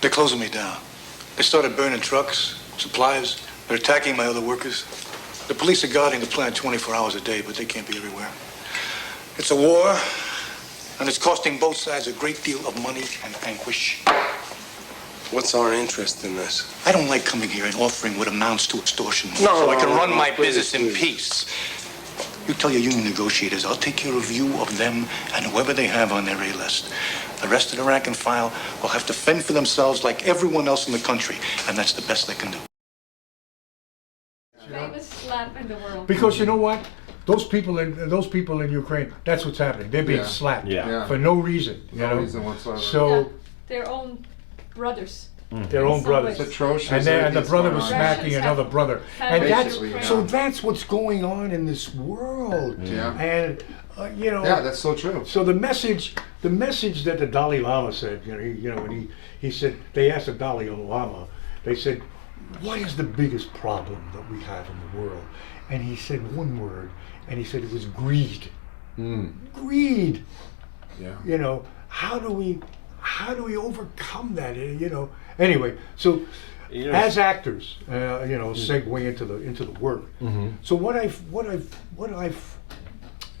They're closing me down. They started burning trucks, supplies. They're attacking my other workers. The police are guarding the plant 24 hours a day, but they can't be everywhere. It's a war, and it's costing both sides a great deal of money and anguish. What's our interest in this? I don't like coming here and offering what amounts to extortion No, so I can run my please, business in please. peace. You tell your union negotiators I'll take care of you, of them, and whoever they have on their A list. The rest of the rank and file will have to fend for themselves like everyone else in the country, and that's the best they can do. Famous slap in the world. Because you know what? Those people in Ukraine, that's what's happening. They're being slapped for no reason. No reason whatsoever. So Their own brothers. their own brothers. It's atrocious. And the everything's brother going was on. smacking another brother. And Basically, that's what's going on in this world. Yeah. And you know. Yeah, that's so true. So the message that the Dalai Lama said, when he said, they asked the Dalai Lama, they said, what is the biggest problem that we have in the world? And he said one word, and he said it was greed. Greed. Yeah. How do we overcome that? Anyway, so as actors, segue into the work. So what I've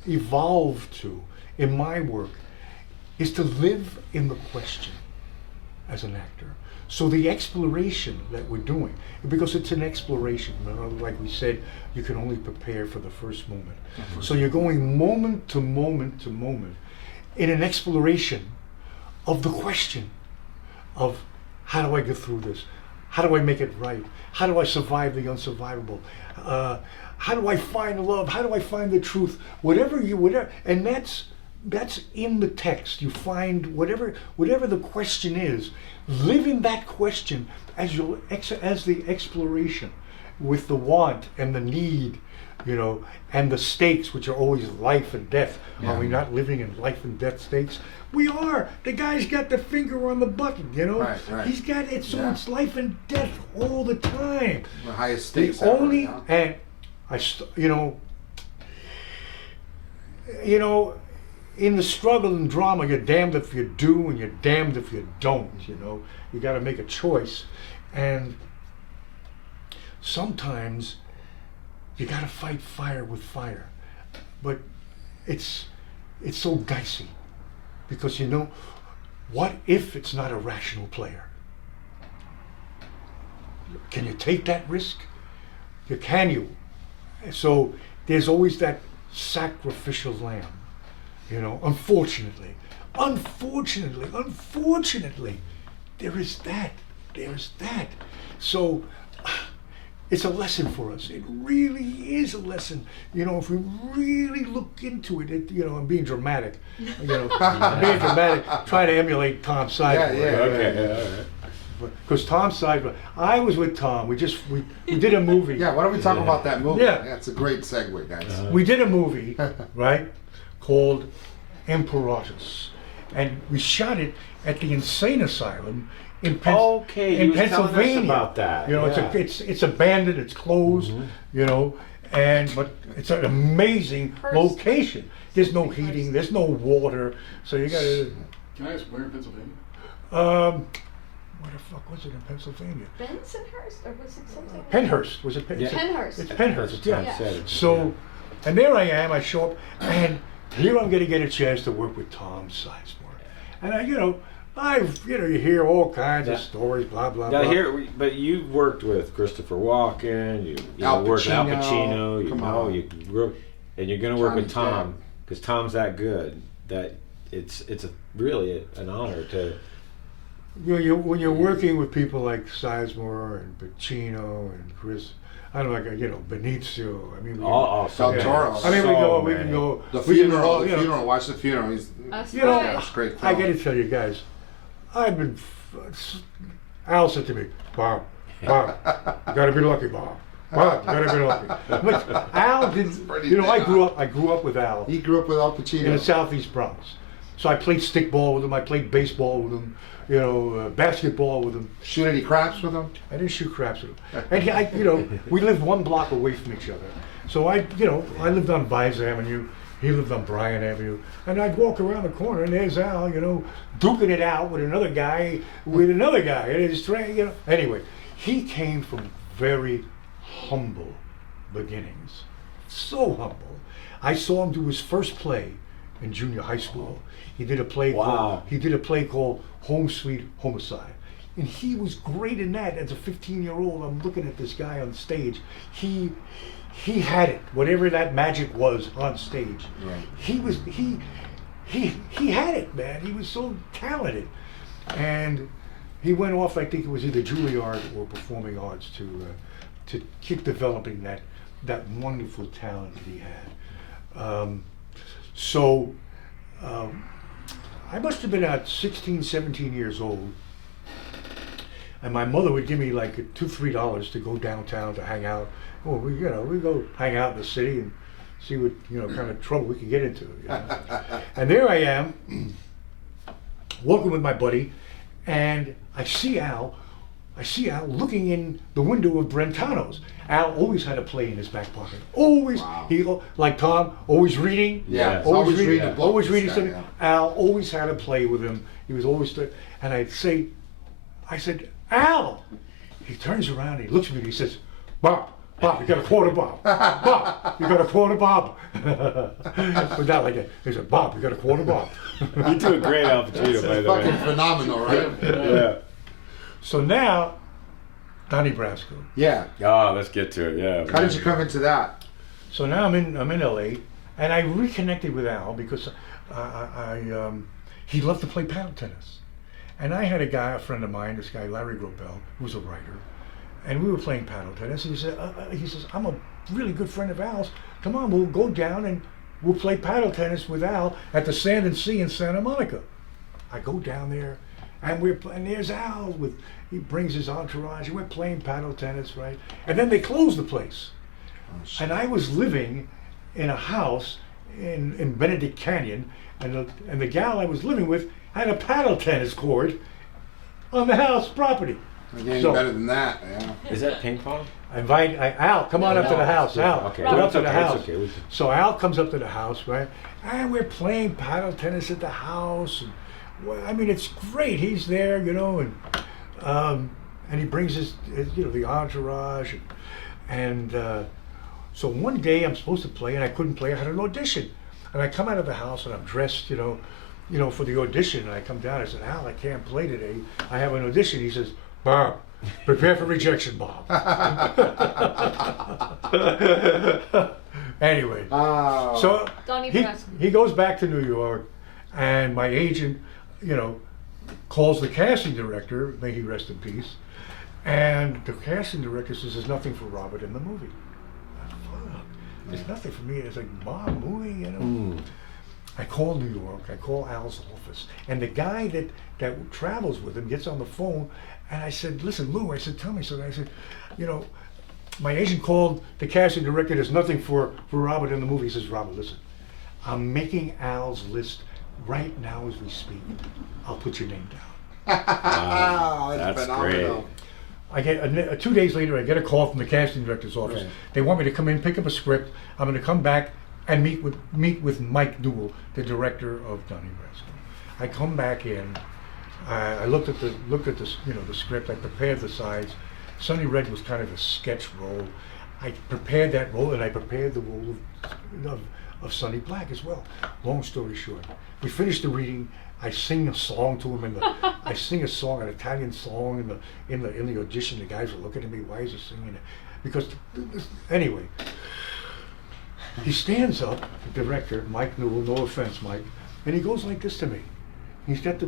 evolved to in my work is to live in the question as an actor. So the exploration that we're doing, because it's an exploration, like we said, you can only prepare for the first moment. So you're going moment to moment to moment in an exploration of the question of how do I get through this? How do I make it right? How do I survive the unsurvivable? How do I find love? How do I find the truth? Whatever, and that's in the text. You find whatever the question is. Live in that question as the exploration, with the want and the need, and the stakes, which are always life and death. Are we not living in life and death stakes? We are. The guy's got the finger on the button, Right. He's got it, so it's life and death all the time. The highest stakes. The only, ever, and in the struggle and drama, you're damned if you do and you're damned if you don't. You got to make a choice, and sometimes you got to fight fire with fire, but it's so dicey, because what if it's not a rational player? Can you take that risk? Can you? So there's always that sacrificial lamb, unfortunately, there is that. So it's a lesson for us. It really is a lesson. If we really look into it, I'm being dramatic. Trying to emulate Tom Sizemore. Yeah. Okay. All right. Because Tom Sizemore, I was with Tom. We did a movie. Yeah, why don't we talk about that movie? Yeah. That's a great segue, guys. We did a movie, right, called Imperatus, and we shot it at the insane asylum in you was telling us Pennsylvania. about that. It's abandoned, it's closed, but it's an amazing location. There's no heating, there's no water, so you got to. Can I ask where in Pennsylvania? Where the fuck was it in Pennsylvania? Bensonhurst, or was it something? Penhurst, was it? Penhurst. It's Penhurst, yeah. Yeah. So, and there I am, I show up, and here I'm going to get a chance to work with Tom Sizemore. And you hear all kinds of stories, blah, blah, Now blah. but you worked with Christopher Walken, you Al worked with Al Pacino, Pacino, you grew, and you're going to work with Johnny Tom, because Tom's that good, that it's really an honor to... When you're working with people like Sizemore and Pacino and Chris, I don't know, Benicio. I mean, Del Toro. I mean, we can go. The we can funeral. go, The funeral. Watch the funeral. That's It's great. I Film. got to tell you guys, Al said to me, Bob, you gotta be lucky, Bob. Bob, you gotta be lucky. But Al didn't. pretty I grew up with Al He grew up with Al Pacino. in the Southeast Bronx. So I played stickball with him. I played baseball with him. Basketball with him. Shoot any craps with him? I didn't shoot craps with him. And we lived one block away from each other. So I lived on Vines Avenue, He lived on Bryan Avenue. And I'd walk around the corner and there's Al, duking it out with another guy, And it's Anyway, he came from very humble beginnings. So humble. I saw him do his first play in junior high school. He did a play called Home Sweet Homicide. And he was great in that. As a 15-year-old, I'm looking at this guy on stage. He had it, whatever that magic was on stage. Right. He had it, man. He was so talented. And he went off, I think it was either Juilliard or Performing Arts to keep developing that wonderful talent that he had. I must have been about 16, 17 years old. And my mother would give me like $2-3 to go downtown to hang out. Well, we go hang out in the city and see what kind of trouble we could get into. And there I am, walking with my buddy, and I see Al looking in the window of Brentano's. Al always had a play in his back pocket. Always, Wow. like Tom, always reading. Yeah, always reading reading. a book, Always this reading guy, something. yeah. Al always had a play with him. He was always, and I said, Al. He turns around and he looks at me and he says, Bob, you got a quarter, Bob. Bob, you got a quarter, Bob. But not like that. He said, Bob, you got a quarter, Bob. You do a great Al Pacino, by the Fucking way. phenomenal, right? Yeah. So now, Donnie Brasco. Yeah. Oh, let's get to it. Yeah. How did you come into that? So now I'm in LA, and I reconnected with Al because he loved to play paddle tennis, and I had a friend of mine, this guy Larry Grobel, who was a writer, and we were playing paddle tennis. And he says, I'm a really good friend of Al's. Come on, we'll go down and we'll play paddle tennis with Al at the Sand and Sea in Santa Monica. I go down there, and there's Al he brings his entourage, and we're playing paddle tennis, right? And then they close the place. And I was living in a house in Benedict Canyon, and the gal I was living with had a paddle tennis court on the house property. Getting So- better than that, yeah. Is that ping pong? Al, come on up to the house, Al. Okay. Come up to the It's house. okay. So Al comes up to the house, right? And we're playing paddle tennis at the house. And, I mean, it's great. He's there, and he brings his the entourage. So one day I'm supposed to play, and I couldn't play. I had an audition. And I come out of the house, and I'm dressed, for the audition. And I come down, I said, Al, I can't play today. I have an audition. He says, Bob, prepare for rejection, Bob. Anyway, Oh. so Donnie he, Brasco. he goes back to New York, and my agent, calls the casting director, may he rest in peace, and the casting director says there's nothing for Robert in the movie. Fuck, there's nothing for me. It's like, Bob, movie, I call New York, I call Al's office, and the guy that travels with him gets on the phone, and I said, listen, Lou, I said, tell me something. I said, my agent called the casting director, there's nothing for Robert in the movie. He says, Robert, listen, I'm making Al's list right now as we speak. I'll put your name down. That's phenomenal. I get 2 days later, I get a call from the casting director's office. Right. They want me to come in, pick up a script. I'm going to come back and meet with Mike Newell, the director of Donnie Brasco. I come back in. I looked at the the script. I prepared the sides. Sonny Red was kind of a sketch role. I prepared that role, and I prepared the role of Sonny Black as well. Long story short, we finished the reading. I sing a song to him I sing a song, an Italian song in the audition. The guys are looking at me. Why is he singing it? Because anyway, he stands up, the director, Mike Newell. No offense, Mike, and he goes like this to me. He's got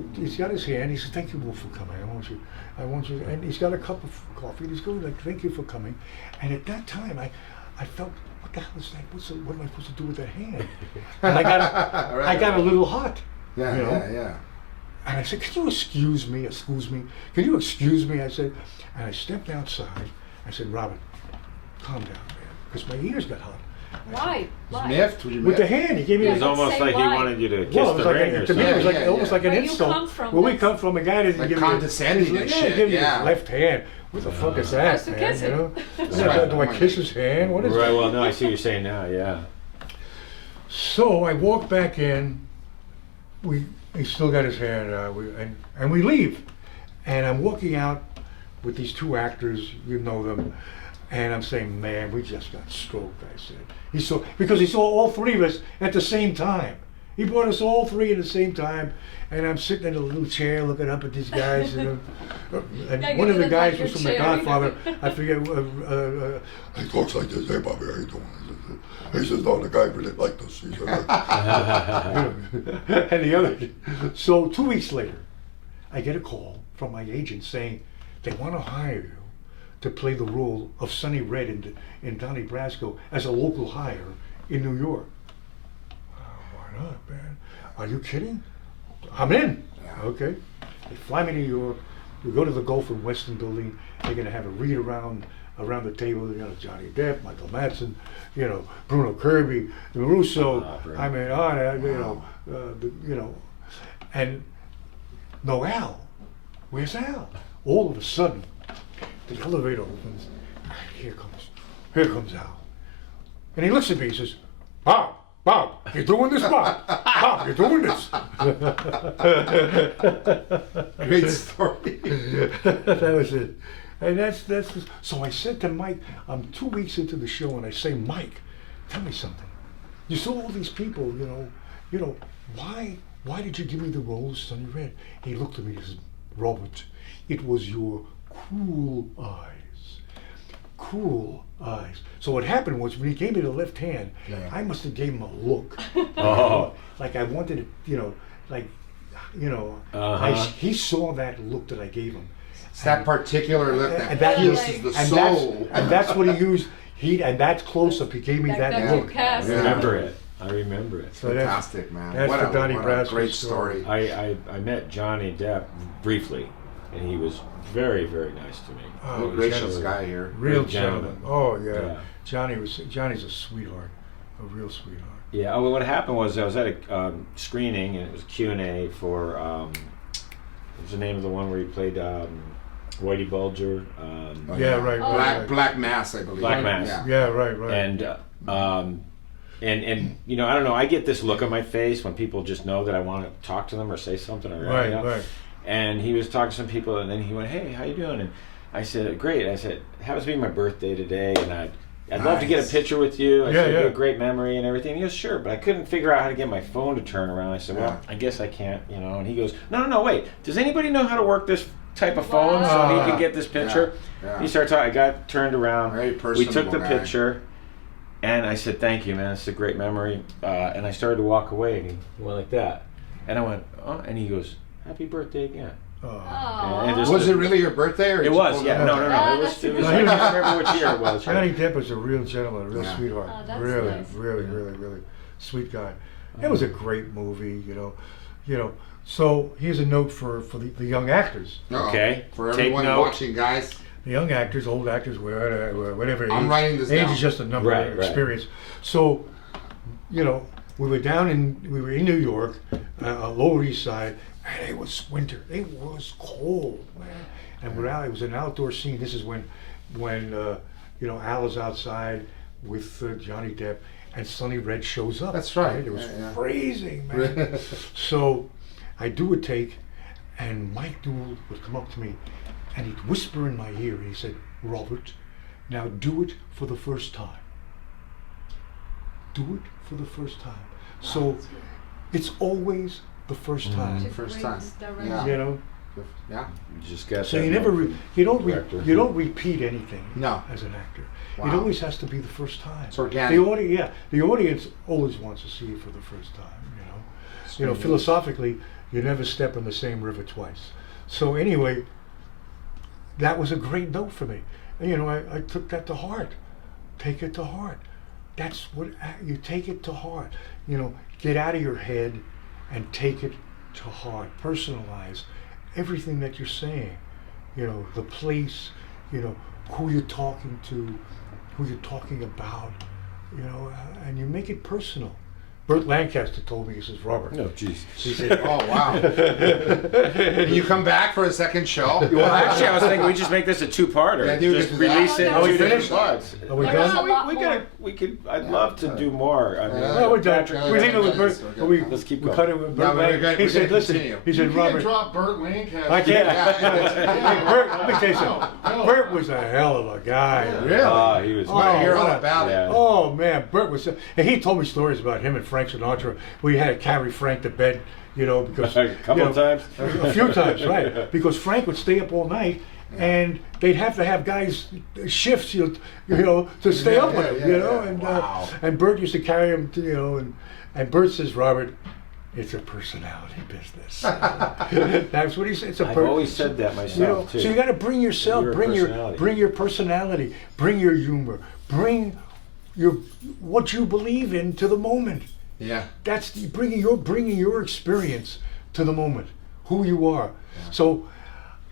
his hand. He says, "Thank you, Wolf, for coming. I want you." And he's got a cup of coffee. And he's going like, "Thank you for coming." And at that time, I felt, what the hell is that? What am I supposed to do with that hand? And I got a little hot. Yeah, you know? yeah. And I said, "Can you excuse me? Can you excuse me?" I said, and I stepped outside. I said, "Robert, calm down, man," because my ears got hot. Why? Why? Miffed? Were you With the miffed? hand, he gave me. It Yeah, was but almost say like he why. wanted you to kiss Well, it was the like ring or to me, it was something. like almost like an Where you insult. come from, Where we that's- come from, a guy doesn't Like give you condescending and shit, give you yeah. his left hand. What the fuck is that, Supposed to man? kiss You it. know? That's Yeah, right. do I kiss his hand? What is Right, that? well, no, I see what you're saying now, yeah. So I walk back in. He still got his hand. And we leave. And I'm walking out with these two actors. You know them. And I'm saying, man, we just got stroked. I said, because he saw all three of us at the same time. He brought us all three at the same time. And I'm sitting in a little chair looking up at these guys. And Yeah, one you of the look guys like was your from The chair. Godfather. I forget. He talks like this. Hey, Bobby, how you doing? He says, no, the guy really liked us. He said, And the other. So 2 weeks later, I get a call from my agent saying they want to hire you to play the role of Sonny Red in Donnie Brasco as a local hire in New York. Why not, man? Are you kidding? I'm in. Okay. They fly me to New York. We go to the Gulf and Western building. They're going to have a read around the table. You know, Johnny Depp, Michael Madsen, you know, Bruno Kirby, Russo. I mean, you know, and no Al. Where's Al? All of a sudden, the elevator opens. Here comes Al. And he looks at me. He says, Bob, you're doing this, Bob. Bob, you're doing this. Great story. That was it. And that's so I said to Mike, I'm 2 weeks into the show, and I say, Mike, tell me something. You saw all these people, you know, why did you give me the role of Sonny Red? He looked at me and said, Robert, it was your cruel eyes. Cruel eyes. So what happened was when he gave me the left hand, I must have gave him a look. Like I wanted to, he saw that look that I gave him. It's that particular look And that that pierces the soul. and that's what he used. And that's close up. He gave me Like that that look. cast. I remember it. I remember it. So that's- Fantastic, man. that's What the a, Donnie what a Brasco great story. story. I met Johnny Depp briefly, and he was very, very nice to me. Oh, Real gracious gentleman. guy here. Real Great gentleman. gentleman. Oh yeah. Yeah. Johnny's a sweetheart, a real sweetheart. Yeah. Oh, what happened was I was at a screening, and it was Q&A for what was the name of the one where he played Whitey Bulger? Oh, Yeah, right, Oh, right. Black Mass, I believe. Black Mass. Yeah. Yeah, right, right. And you know, I don't know, I get this look on my face when people just know that I want to talk to them or say something or Right, you know? right. And he was talking to some people, and then he went, "Hey, how you doing?" And I said, "Great." I said, "It happens to be my birthday today, and I'd love to get a Nice. picture with you." I Yeah, said, "You have yeah. a great memory and everything." He goes, "Sure," but I couldn't figure out how to get my phone to turn around. I said, "Well, Yeah. I guess I can't," you know. And he goes, "No, wait. Does anybody know how to work this type of phone so he can get this picture?" Yeah. He started talking. I got turned around. Very We took personable the guy. picture, and I said, "Thank you, man. It's a great memory." And I started to walk away, and he went like that. And I went, "Oh," and he goes, "Happy birthday again." Aw. And just- Was it really your birthday? Or It did you was, pull yeah. it No, out? no, no. Ah, It was. that's It was. nice. I can't remember which year it was. Johnny Depp is a real gentleman, a real Yeah. sweetheart. Oh, that's really, nice. really, really, really sweet guy. It was a great movie, you know. So here's a note for the young actors. Uh-oh. Okay, For take everyone note. watching, guys. The young actors, old actors, whatever I'm age. writing this age down. is just a number Right, of right. experience. So, we were in New York, Lower East Side, and it was winter. It was cold, man. And it was an outdoor scene. This is when Al is outside with Johnny Depp, and Sonny Red shows up. That's right. It was Yeah. freezing, man. So I do a take, and Mike Newell would come up to me, and he'd whisper in my ear. He said, "Robert, now do it for the first time. Do it for the first time." So it's always the first time, Such a First great time. direction. Yeah. you know. Yeah. You just got So that you never, note re- you don't, from re- the director. you don't repeat anything. No. As an actor, it Wow. always has to be the first time. It's organic. The audience always wants to see it for the first time. Philosophically, you never step in the same river twice. So anyway, that was a great note for me. And, I took that to heart. Take it to heart. That's what you take it to heart. Get out of your head and take it to heart. Personalize everything that you're saying. The place, who you're talking to, who you're talking about, and you make it personal. Burt Lancaster told me, he says, Robert, No, jeez. he said, Oh wow! Can you come back for a second show? Well, actually, I was thinking we just make this a two-parter. Yeah, dude, just we could do that. release it in Are we two different finished? parts. are we There's done? a lot We more. gotta. We could. I'd love to do more. I mean, Yeah. We're done. Yeah, We leave it with yeah, Burt. yeah, We, Let's keep we going. cut it with Burt. No, we're Lancaster. gonna- He we're said, gonna listen, continue. he You said, can't Robert, drop Burt Lancaster. I can't. Yeah. Hey, Burt, let me tell you something. No. Burt was a hell of a guy. Really? he was. Oh, I hear all what a- about it. Yeah. Oh man, Burt was, and he told me stories about him and Frank Sinatra. We had to carry Frank to bed, you know, because A couple you know, times. a few times, right? Because Frank would stay up all night, and they'd have to have guys shifts, you know, to stay up with him, yeah, you know. yeah. And Wow. and Burt used to carry him, to, you know, and Burt says, Robert, it's a personality business. That's what he said. It's a I've always said that myself you know, too. so you got to bring yourself, Your bring personality. your personality, bring your humor, bring your what you believe in to the moment. Yeah. That's bringing your experience to the moment, who you are. So,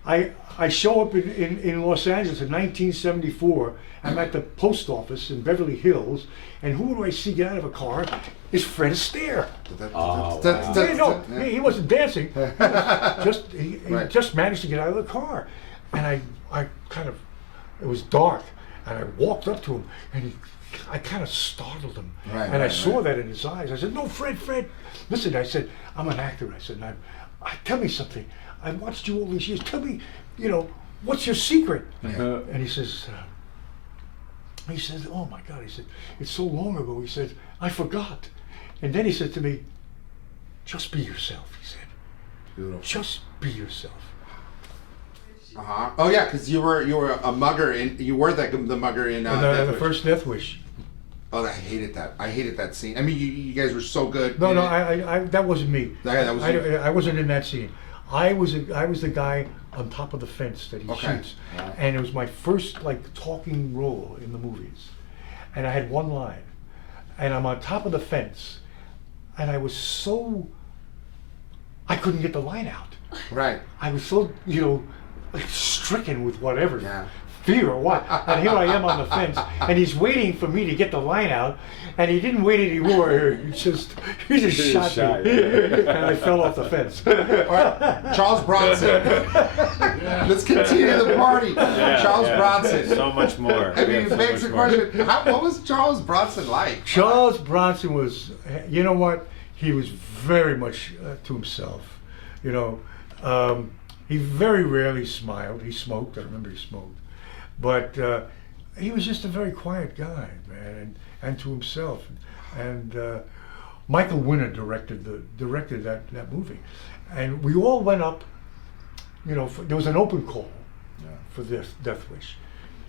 I show up in Los Angeles in 1974. I'm at the post office in Beverly Hills, and who do I see get out of a car? Is Fred Astaire. Oh, Hey, no, he wasn't dancing. He was he Right. just managed to get out of the car, and I kind of, it was dark, and I walked up to him, and I kind of startled him, Right, and I right, saw right. that in his eyes. I said, "No, Fred, listen." I said, "I'm an actor." I said, "Tell me something. I watched you all these years. Tell me, you know, what's your secret?" And he says, "Oh my God," he said, "it's so long ago." He said, "I forgot." And then he said to me, "Just be yourself," he said. Beautiful. "Just be yourself." Uh-huh. Oh yeah, because you were a mugger in the mugger in And Death the Wish. first Death Wish. Oh, I hated that. I hated that scene. I mean, you guys were so good. No, in no, it. I that wasn't me. Yeah, that was you. I wasn't in that scene. I was the guy on top of the fence that he Okay. shoots, and it was my first like talking role in the movies, and I had one line, and I'm on top of the fence, and I was so I couldn't get the line out. Right. I was so like stricken with whatever. Yeah. Fear or what? And here I am on the fence, and he's waiting for me to get the line out, and he didn't wait anymore. He just shot shot me, you. and I fell off the fence. All right. Charles Bronson. Let's continue the party. Charles Bronson. So much more. I We mean, have it so begs the much more. question: what was Charles Bronson like? Charles Bronson was, you know what? He was very much to himself. You know, he very rarely smiled. He smoked. I remember he smoked, but he was just a very quiet guy, man, and to himself. And Michael Winner directed that movie, and we all went up. You know, there was an open call for this Death Wish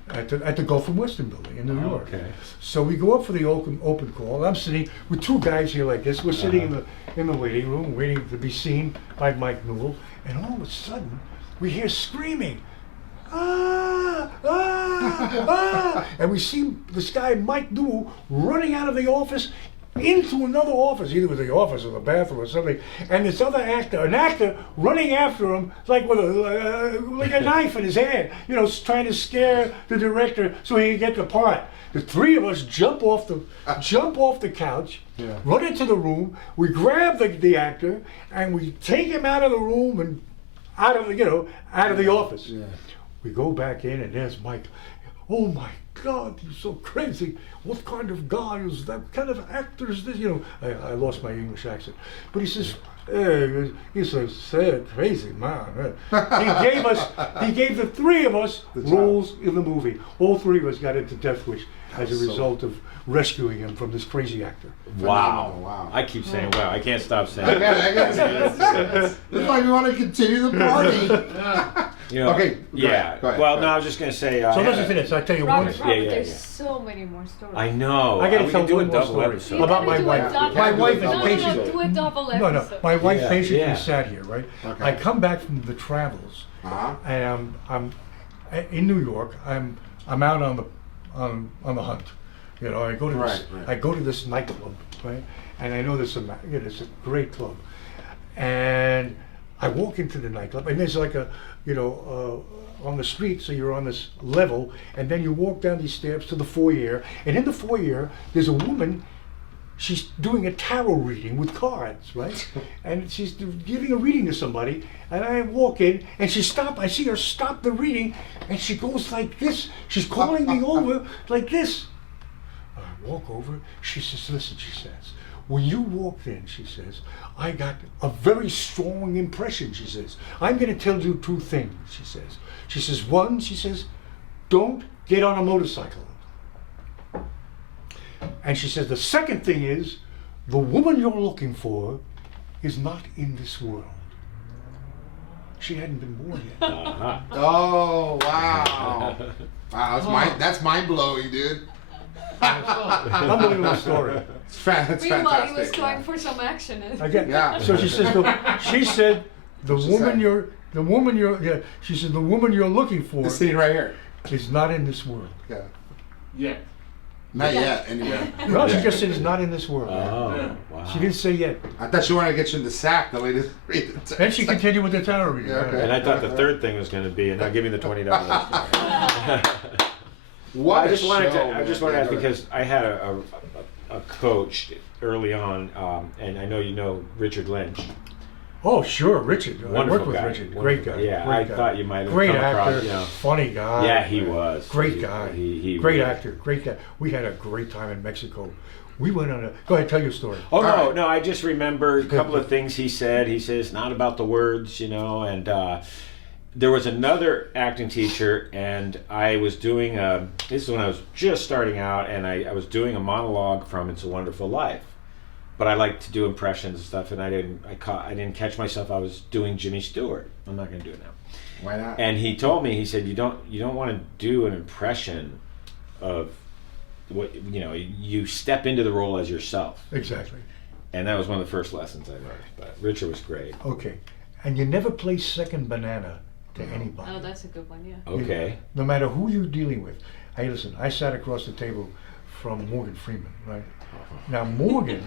at the Gulf and Western Building in New York. Okay. So we go up for the open call. I'm sitting with two guys here like this. We're sitting in the waiting room, waiting to be seen by Mike Newell, and all of a sudden we hear screaming. Ah, ah, ah. And we see this guy, Mike Newell, running out of the office into another office, either the office or the bathroom or something, and this other an actor running after him like with like a knife in his hand, you know, trying to scare the director so he can get the part. The three of us jump off the couch, run into the room. We grab the actor and we take him out of the room and out of the office. Yeah. We go back in and there's Mike. Oh my God, you're so crazy. What kind of guy is that? What kind of actor is this? You know, I lost my English accent. But he says, hey, he's a sad, crazy man. He gave the three of us roles in the movie. All three of us got into Death Wish as a result of rescuing him from this crazy actor. Wow. Wow. I keep saying wow. I can't stop saying I it. guess. It's like we want to continue the party. You know, Okay, go Yeah. ahead, go ahead, Well, go no, ahead. I was just gonna say. So listen to this. I tell you one. Robert, Yeah, yeah, there's yeah. so many more stories. I know. I gotta We tell can do one a more double story episode. about my You wife. gotta do a double- My wife is No, patient. do a double No, episode. my wife Yeah, patiently yeah. sat here, right? Okay. I come back from the travels, Uh-huh. and I'm in New York. I'm out on the hunt. You know, I go to this. Right, right. I go to this nightclub, right? And I know it's a great club, and I walk into the nightclub, and there's like on the street, so you're on this level, and then you walk down these steps to the foyer, and in the foyer there's a woman. she's doing a tarot reading with cards, right? And she's giving a reading to somebody, and I walk in, and she stopped. I see her stop the reading, and she goes like this. She's calling me over like this. I walk over. She says, "Listen," she says, "when you walked in," she says, "I got a very strong impression," she says. "I'm going to tell you two things," she says. She says, "One," she says, "don't get on a motorcycle." And she says, "The second thing is, the woman you're looking for is not in this world." She hadn't been born yet. Oh, wow. Wow, that's mind blowing, dude. Unbelievable story. It's Meanwhile, he was fantastic. going for some action. Again, Yeah. so she says, she said, the What'd she woman say? you're, she said, the woman you're looking for This scene right here. is not in this world. Yeah. Yeah. Not yet, anyway. No, she just said it's not in this world. Oh, wow. She didn't say yet. I thought she wanted to get you in the sack the way to read the text. Then she continued with the tarot reading. Yeah, okay. And I thought the third thing was going to be, and now give me the $20. What I just wanted to. show, I just man. wanted to ask Yeah, because I had a coach early on, and I know you know Richard Lynch. Oh, sure, Richard. I Wonderful worked with guy. Richard. Wonderful. Great guy. Yeah, great I guy. thought you might have Great come actor, across, you know. funny guy. Yeah, he was. Great He- guy. he Great really- actor. Great guy. We had a great time in Mexico. We went on a. Go ahead, tell your story. Oh All no, right. no! I just remember a couple of things he said. He says not about the words, you know. And there was another acting teacher, and I was doing this is when I was just starting out, and I was doing a monologue from "It's a Wonderful Life," but I like to do impressions and stuff, and I didn't catch myself. I was doing Jimmy Stewart. I'm not going to do it now. Why not? And he told me, he said, you don't want to do an impression of what, you know, you step into the role as yourself. Exactly. And that was one of the first lessons I learned. But Richard was great. Okay. And you never play second banana to anybody. Oh, that's a good one, yeah. Okay. No matter who you're dealing with. Hey, listen, I sat across the table from Morgan Freeman, right? Now, Morgan,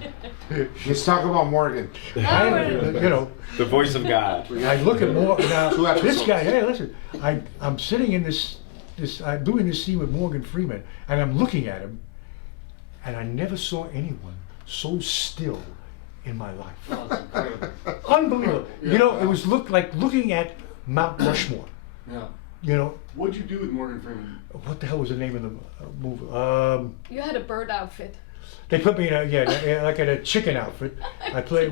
Let's talk about Morgan. you know, The voice of God. I look at Morgan. Now, Two this episodes. guy, hey, listen, I'm sitting in I'm doing this scene with Morgan Freeman, and I'm looking at him, and I never saw anyone so still in my life. Oh, it's incredible. Unbelievable. Yeah. You know, it was like looking at Mount Rushmore. Yeah. You know, What'd you do with Morgan Freeman? what the hell was the name of the movie? You had a bird outfit. They put me in like in a chicken outfit. I played.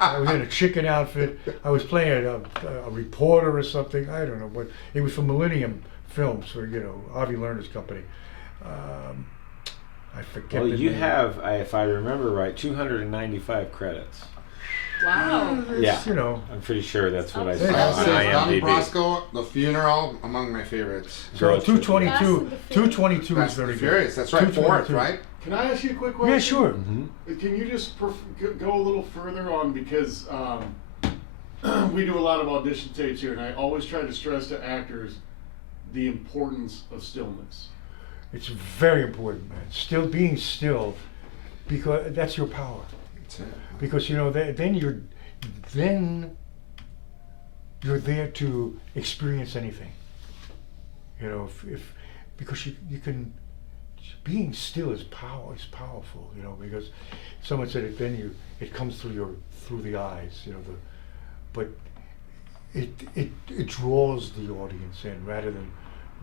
I was in a chicken outfit. I was playing a reporter or something. I don't know, but it was for Millennium Films, for Avi Lerner's company. I forget. Well, the you name. have, if I remember right, 295 credits. Wow. Yeah. You know, I'm pretty sure that's what I Hey, saw I'll on say Donnie IMDb. Brasco, The Funeral, among my favorites. so Girls Trip. 222. Fast and the 222 is Fast very and good. Furious, that's right, fourth, 222. right? Can I ask you a quick question? Yeah, sure. Can you just go a little further on, because we do a lot of audition tapes here, and I always try to stress to actors the importance of stillness. It's very important, man. Still being still, because that's your power. That's it. Because then you're there to experience anything. If because you can, being still is powerful. Because someone said it. Then it comes through the eyes. But it draws the audience in rather than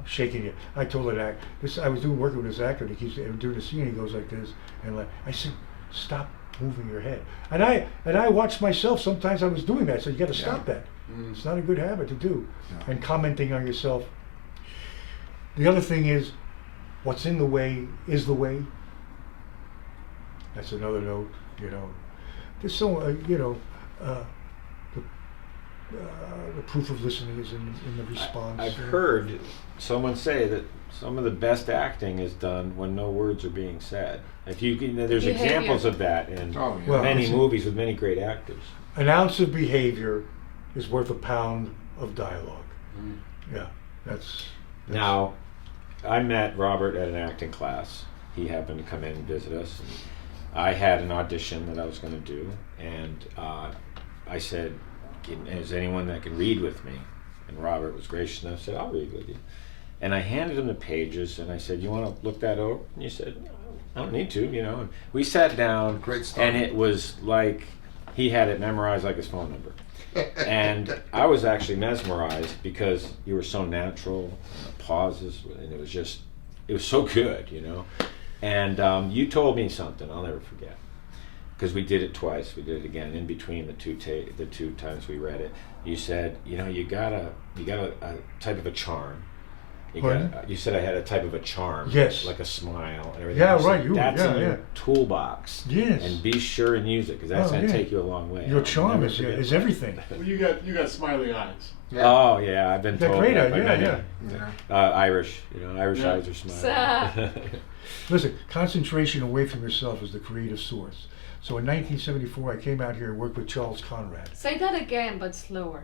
shaking it. I told that I was working with this actor, and he keeps doing the scene. He goes like this, and I said, stop moving your head. And I watched myself. Sometimes I was doing that. So you got to stop that. It's not a good habit to do. No. And commenting on yourself. The other thing is, what's in the way is the way. That's another note. There's so the proof of listening is in the response. I've heard someone say that some of the best acting is done when no words are being said. If you can, there's Behavior. examples of that in Oh, yeah. Well, many listen. movies with many great actors. An ounce of behavior is worth a pound of dialogue. Yeah, that's Now, I met Robert at an acting class. He happened to come in and visit us. And I had an audition that I was going to do, and I said, is anyone that can read with me? And Robert was gracious enough, said, I'll read with you. And I handed him the pages, and I said, you want to look that over? And he said, I don't need to, you know. And we sat down, Great start. and it was like he had it memorized like his phone number. And I was actually mesmerized because you were so natural, and the pauses, and it was so good, you know. And you told me something I'll never forget, because we did it twice. We did it again in between the two times we read it. You said, you know, you got a type of a charm. You said I had a type of a charm. Yes. Like a smile and everything. Yeah, You said, right. That's in your yeah. toolbox. Yes. And be sure and use it, because that's Oh, going to yeah. take you a long way. Your I'll charm never is forget. everything. Well, you got smiley eyes. Yeah. Oh yeah, I've been They're told great, that by yeah, many. Yeah. Irish, you know, Irish Yeah. eyes are smiling. Listen, concentration away from yourself is the creative source. So in 1974, I came out here and worked with Charles Conrad. Say that again, but slower.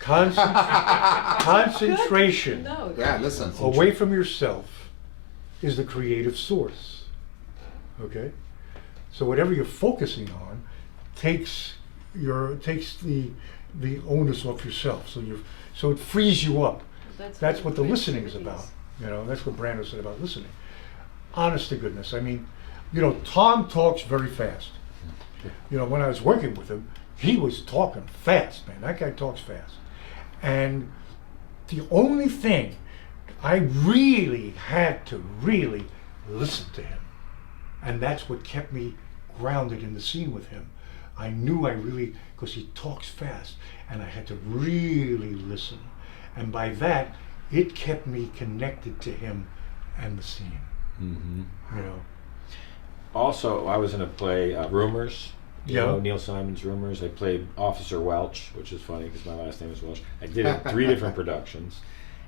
Concentration No. Yeah, listen. away from yourself is the creative source. Okay? So whatever you're focusing on takes the onus off yourself. So it frees you up. That's what the listening is about. You know, that's what Brando said about listening. Honest to goodness. I mean, you know, Tom talks very fast. You know, when I was working with him, he was talking fast, man. That guy talks fast. And the only thing, I really had to really listen to him. And that's what kept me grounded in the scene with him. I knew because he talks fast, and I had to really listen. And by that, it kept me connected to him and the scene. Mm-hmm. You know. Also, I was in a play, Rumors. You Yeah. know, Neil Simon's Rumors. I played Officer Welch, which is funny because my last name is Welch. I did it 3 different productions,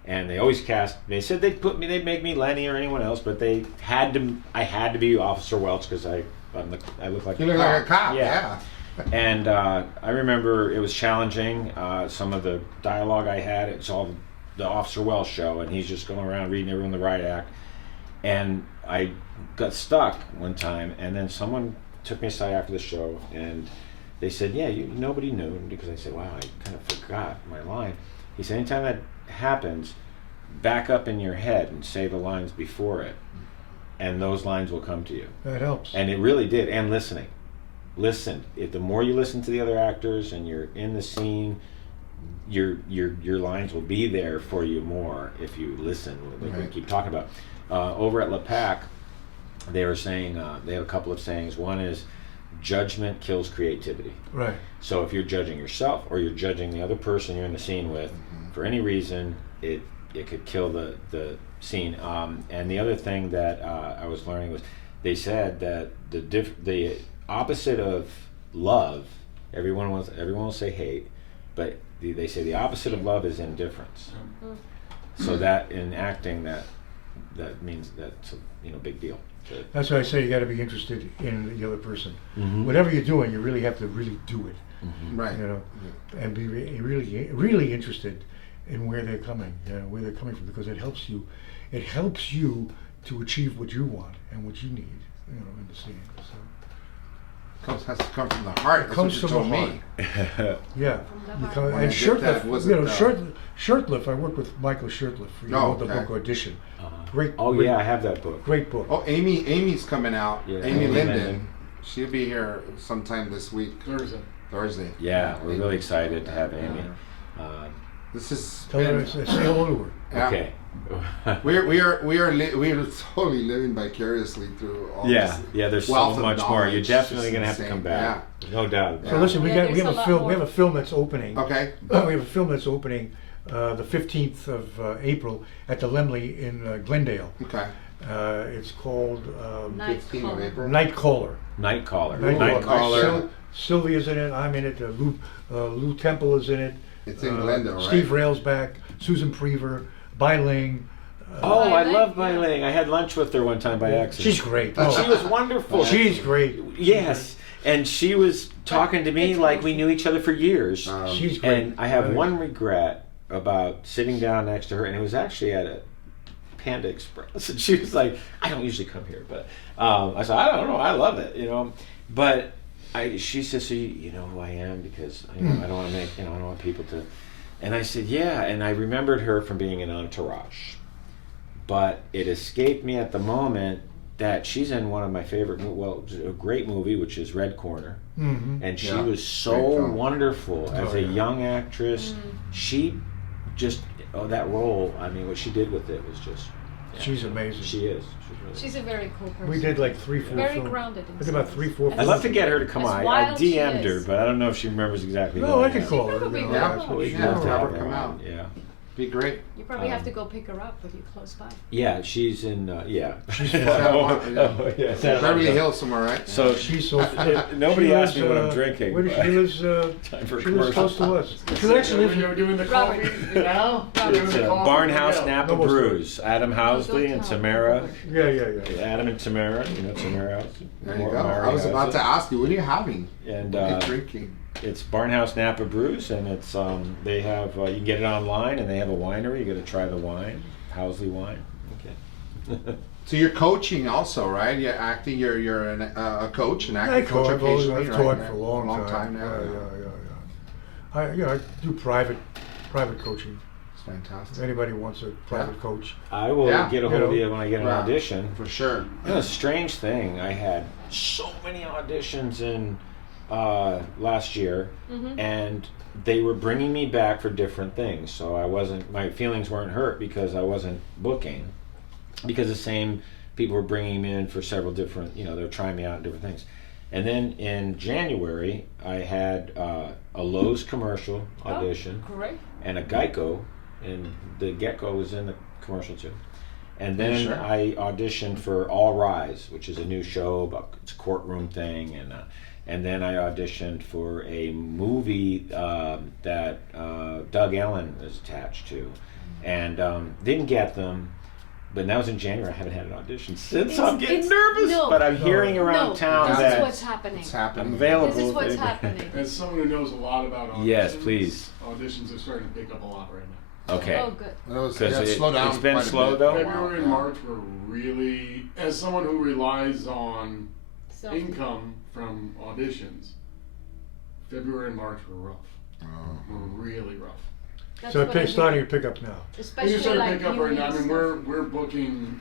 and they always cast. They said they'd make me Lenny or anyone else, but I had to be Officer Welch because I look like You look like a cop. Yeah. And I remember it was challenging. Some of the dialogue I had, it's all the Officer Welch show, and he's just going around reading everyone the riot act. And I got stuck one time, and then someone took me aside after the show, and they said, yeah, nobody knew, because I said, wow, I kind of forgot my line. He said, anytime that happens, back up in your head and say the lines before it, and those lines will come to you. That helps. And it really did. And listening. Listen. The more you listen to the other actors and you're in the scene, your lines will be there for you more if you listen. Like we keep talking about. Over at LePac, they were saying, they have a couple of sayings. One is, judgment kills creativity. Right. So if you're judging yourself or you're judging the other person you're in the scene with, for any reason, it could kill the scene. And the other thing that I was learning was, they said that the opposite of love, everyone will say hate, but they say the opposite of love is indifference. So that in acting, that means that's a big deal. That's why I say you got to be interested in the other person. Mm-hmm. Whatever you're doing, you really have to really do it. Mm-hmm. Right. You know, and be really interested in where they're coming, where they're coming from, because it helps you to achieve what you want and what you need, in the scene. So Has to come from the heart. it That's comes what from you the told heart. me. Yeah, From the because, When I and did that, was it, Shirtlift. I worked with Michael Shirtliff. He Oh, wrote the okay. book Audition. Oh Great, yeah, I have that book. great book. Oh, Amy's coming out. Yeah, Amy Amy Linden. Linden. She'll be here sometime this week, Thursday. Yeah, we're really excited to have Amy. This is. Tell her, say hello to her. Yeah. Okay. We are totally living vicariously through all Yeah, this. yeah. There's so wealth of much more. You're knowledge. definitely It's gonna have to insane. come back. No doubt. So listen, we Yeah, have there's a a lot film. more. We have a film that's opening. Okay. We have a film that's opening the 15th of April at the Lemley in Glendale. Okay. It's called 15th of April. Night Caller. Night Caller. Night Caller. Sylvia's in it. I'm in it. Lou Temple is in it. It's in Glendale, right? Steve Railsback, Susan Prever, Bai Ling. Oh, I Bai love Ling, Bai yeah. Ling. I had lunch with her one time by accident. She's great. She was wonderful. She's great. Yes, and she was talking to me It's like we awesome. knew each other for years. She's great. And I have Really. one regret about sitting down next to her, and it was actually at a Panda Express, and she was like, "I don't usually come here," but I said, "I don't know, I love it, But she said, "So you know who I am?" Because I don't want to make, I don't want people to. And I said, "Yeah," and I remembered her from being in Entourage, but it escaped me at the moment that she's in one of my favorite, a great movie, which is Red Corner. And she Yeah. was so Great film. wonderful as a yeah. young actress. She just, that role, I mean, what she did with it was just, She's amazing. she is. She's She's a very cool person. We did like 3-4 Very films. grounded in I think about science. 3-4 I'd love to get her to come As on. I wild she DM'd her, is. but I don't know if she remembers exactly. No, who I can am. call her. Probably you know, will. that's- We'd Yeah, love to have Robert, her come on, out. Yeah. Be great. You probably have to go pick her up with you close by. Yeah, she's in. Yeah. Yeah. Beverly Hills somewhere, right? So She's so. nobody she asked me lives, what I'm drinking. Where does but- she lives? Time for a She lives commercial. close to us. She actually lives. You're doing the Robert. coffee now? You're doing It's the coffee? Barnhouse Yeah. Napa Almost there. Brews. Adam Housley and Tamara. Yeah. Adam and Tamara. You know Tamara. There you go. I was about to ask you, what are you having? And What are you drinking? it's Barnhouse Napa Brews, and it's they have you can get it online, and they have a winery. You got to try the wine, Housley wine. Okay. So you're coaching also, right? You're acting. You're a coach, an acting coach I've occasionally, taught right? for a long time. now. I do private coaching. It's fantastic. If anybody wants a private coach. I will Yeah, get a hold of you you when I get an Right. audition. For sure. You know, a strange thing. I had so many auditions in last year, and they were bringing me back for different things. So I wasn't. My feelings weren't hurt because I wasn't booking, because the same people were bringing me in for several different. You know, they were trying me out in different things. And then in January, I had a Lowe's commercial audition Great. and a Geico, and the Gecko was in the commercial too. And then Sure. I auditioned for All Rise, which is a new show about it's a courtroom thing, and then I auditioned for a movie that Doug Ellen is attached to, and didn't get them. But that was in January. I haven't had an audition since. I'm getting nervous, no. but I'm hearing around No, town this that is what's happening. It's happening. I'm available. This is if what's anybody- happening. As someone who knows a lot about auditions, Yes, please. auditions are starting to pick up a lot right now. Okay. Oh, good. It was, 'Cause yeah, slow down. it's been quite a slow bit. though? February and March were really, as someone who relies on So income from auditions, February and March were rough. Were really rough. that's So what I it's mean. starting to pick up now. We're Especially starting to like pick up right now. I union mean, stuff. we're booking,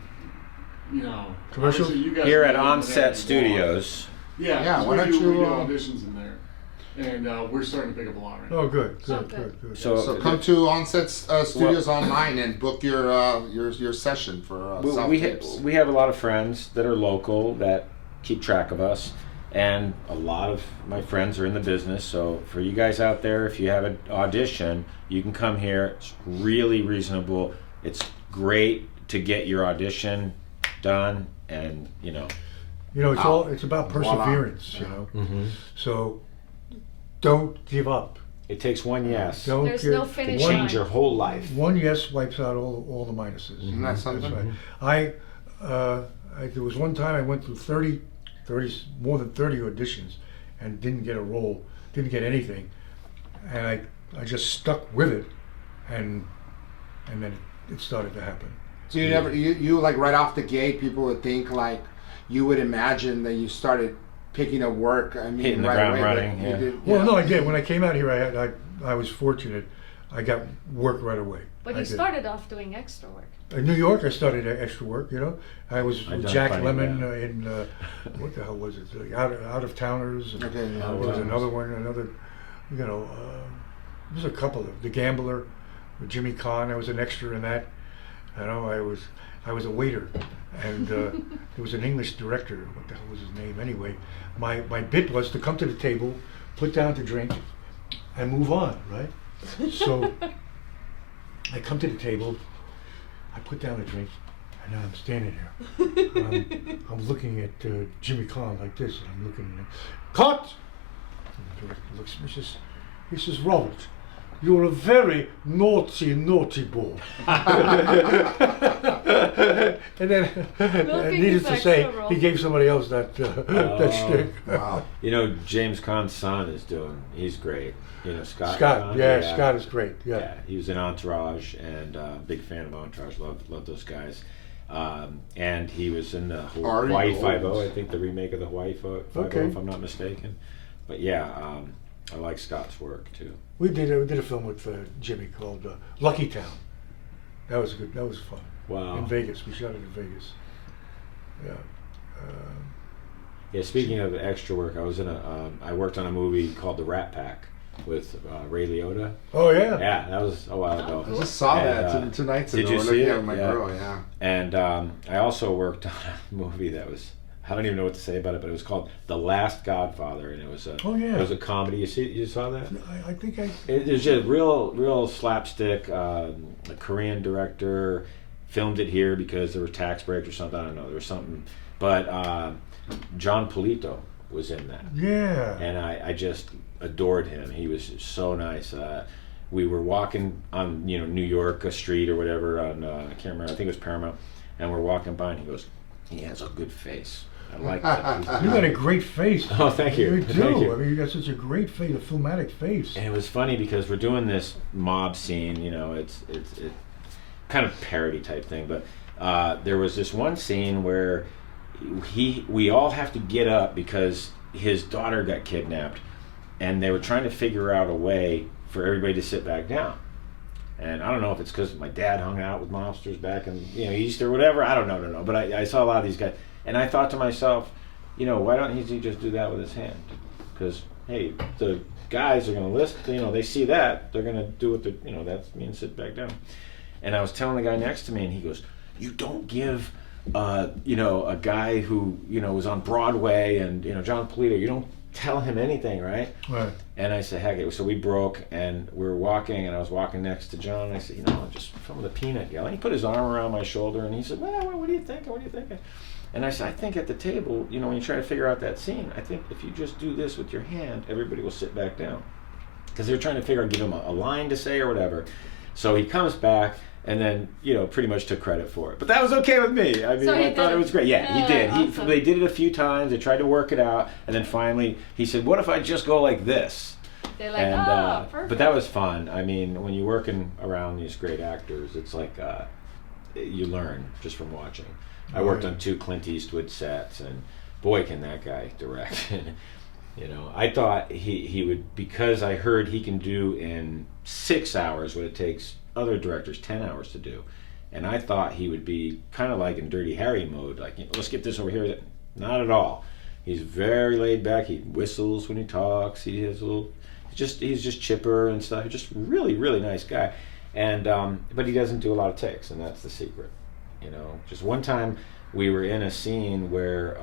you know, Commercials? obviously you guys Here at can do whatever Onset you want. Studios. Yeah, Yeah, 'cause why we don't do you, auditions in there, and we're starting to pick up a lot right now. Oh, good. Okay. So, come to Onset Studios online and book your session for we self-tapes. we have a lot of friends that are local that keep track of us, and a lot of my friends are in the business. So for you guys out there, if you have an audition, you can come here. It's really reasonable. It's great to get your audition done, and you know. It's about perseverance. You know, so don't give up. It takes one yes Don't There's give, no finish to line. change your whole life. One yes wipes out all the minuses. Isn't that something? That's right. There was one time I went through more than 30 auditions and didn't get a role, didn't get anything, and I just stuck with it, and then it started to happen. So you never, you like right off the gate, people would think like you would imagine that you started picking up work. I mean, Hitting the right ground away, running, but you yeah. did- Well, yeah. no, I did. When I came out here, I was fortunate. I got work right away. But I you did. started off doing extra work. In New York, I started extra work. I was I've with done Jack plenty, Lemmon yeah. in what the hell was it? Out of Towners. And Okay, yeah. there was another one. There was a couple of The Gambler with Jimmy Kahn. I was an extra in that. I was a waiter, and there was an English director. What the hell was his name? Anyway, my bit was to come to the table, put down to drink, and move on. Right. So I come to the table, I put down a drink, and now I'm standing here. I'm looking at Jimmy Kahn like this, and I'm looking at him. Cut! And the director looks at me, he says, Robert, you're a very naughty boy. And then, Milking needless his to say, extra role. he gave somebody else that shtick. Wow. You know, James Caan's son he's great. You know, Scott. Scott, Caan? Scott is great. Yeah, Yeah. he was in Entourage, and big fan of Entourage. Love those guys. And he was in the Hawaii Gold. 5-0, I think the remake of the Hawaii 5-0, Okay. if I'm not mistaken. But yeah, I like Scott's work too. We did a film with Jimmy called Lucky Town. That was good. That was fun. Wow. In Vegas. We shot it in Vegas. Yeah. Yeah, speaking of extra work, I was in I worked on a movie called The Rat Pack with Ray Liotta. Oh yeah. Yeah, that was a while ago. I just saw that And, two nights ago. did you We're see looking it? at with my Yeah. girl, yeah. And I also worked on a movie that was, I don't even know what to say about it, but it was called The Last Godfather, and it was Oh, yeah. it was a comedy. You saw that? I think I. It was just real slapstick. A Korean director filmed it here because there were tax breaks or something. I don't know. There was something, but John Polito was in that, Yeah. and I just adored him. He was so nice. We were walking on New York a street or whatever on I can't remember. I think it was Paramount, and we're walking by, and he goes, "He has a good face." I like that. You got a great face. Oh, thank you. You do. Thank you. I mean, you got such a great face, a filmatic face. And it was funny because we're doing this mob scene, it's kind of parody type thing, but there was this one scene where we all have to get up because his daughter got kidnapped, and they were trying to figure out a way for everybody to sit back down. And I don't know if it's because my dad hung out with mobsters back in East or whatever. I don't know. But I saw a lot of these guys, and I thought to myself, why don't he just do that with his hand? Because hey, the guys are going to listen. They see that, they're going to do what that means sit back down. And I was telling the guy next to me, and he goes, "You don't give, a guy who was on Broadway and John Polito. You don't tell him anything, right?" Right. And I said, "Heck." So we broke, and we were walking, and I was walking next to John, and I said, "Just from the peanut gallery." And he put his arm around my shoulder, and he said, "Well, what do you think? What do you think?" And I said, "I think at the table, when you try to figure out that scene, I think if you just do this with your hand, everybody will sit back down." Because they're trying to give him a line to say or whatever. So he comes back, and then, pretty much took credit for it. But that was okay with me. I mean, So he I thought did it was great. Yeah, he did. awesome. They did it a few times. They tried to work it out. And then finally, he said, "What if I just go like this?" They're like, And, perfect. but that was fun. I mean, when you're working around these great actors, it's like you learn just from watching. I worked on 2 Clint Eastwood sets, and boy, can that guy direct. I thought he would, because I heard he can do in 6 hours what it takes other directors 10 hours to do. And I thought he would be kind of like in Dirty Harry mode, like, let's get this over here. Not at all. He's very laid back. He whistles when he talks. He has he's just chipper and stuff. He's just really, really nice guy. And but he doesn't do a lot of takes, and that's the secret. Just one time we were in a scene where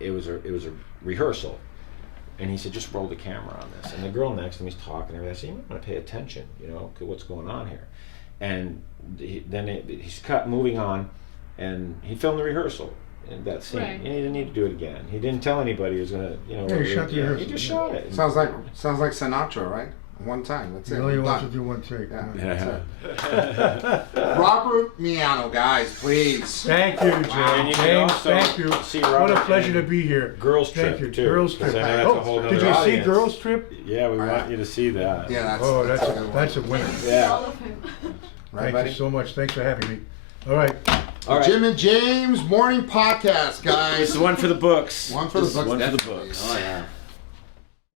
it was a rehearsal, and he said, "Just roll the camera on this." And the girl next to me is talking, and I said, "You might want to pay attention, to what's going on here." And he's moving on, and he filmed the rehearsal in that scene. Right. And he didn't need to do it again. He didn't tell anybody he was gonna, Yeah, he shot the rehearsal. He just shot it. Sounds like Sinatra, right? One time. That's it. You only want to Done. do one take. Yeah. Yeah. Robert Miano, guys, please. Thank you, James. And you can James, also thank you. see What a Robert pleasure in to be here. Girls Thank Trip, you. too, Girls 'cause Trip. I know that's a whole Did nother you see audience. Girls Trip? Yeah, we want you to see that. Yeah, Oh, that's a good one. that's a winner. All Yeah. of him. Right, Thank buddy? you so much. Thanks for having me. All right. All right. Jim and James Morning Podcast, guys. This is one for the books. One for the This is books, One for the definitely. books. Oh, yeah.